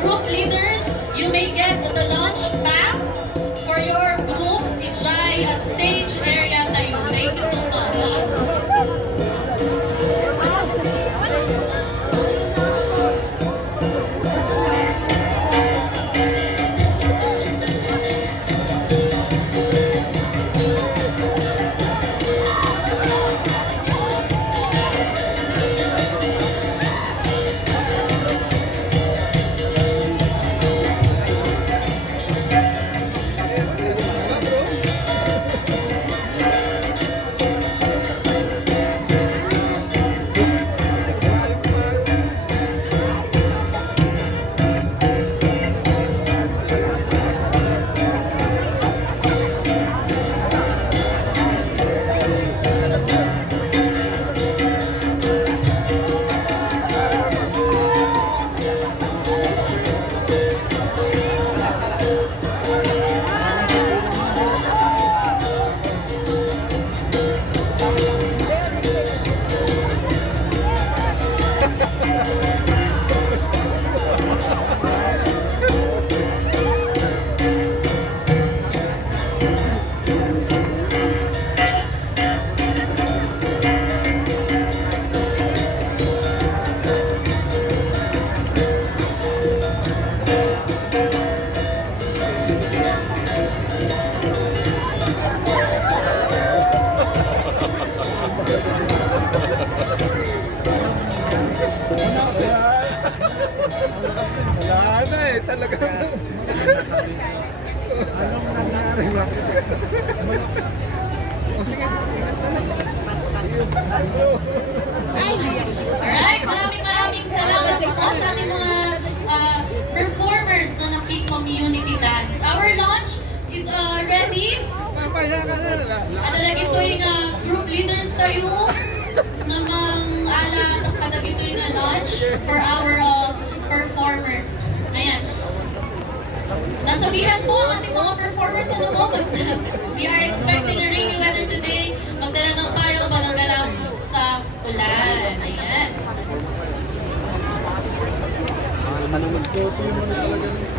group leaders, you may get the lunch packs for your groups. Enjoy a stage area tayo. Thank you so much. Wala na eh, talaga. Anong nangyari? O sige, ingat na lang. Alright, maraming salamat po sa ating mga performers na Nakik Community Dance. Our lunch is ready. Mamaya ka na. Ada lagi ito yung group leaders tayo namang ala kada ito yung lunch for our performers. Ayan. Nasabihan po ang ating mga performers ano po, we are expecting a rainy weather today. Magdala ng payong pananggalang sa ulan. Ayan. Mas gusto mo na talaga.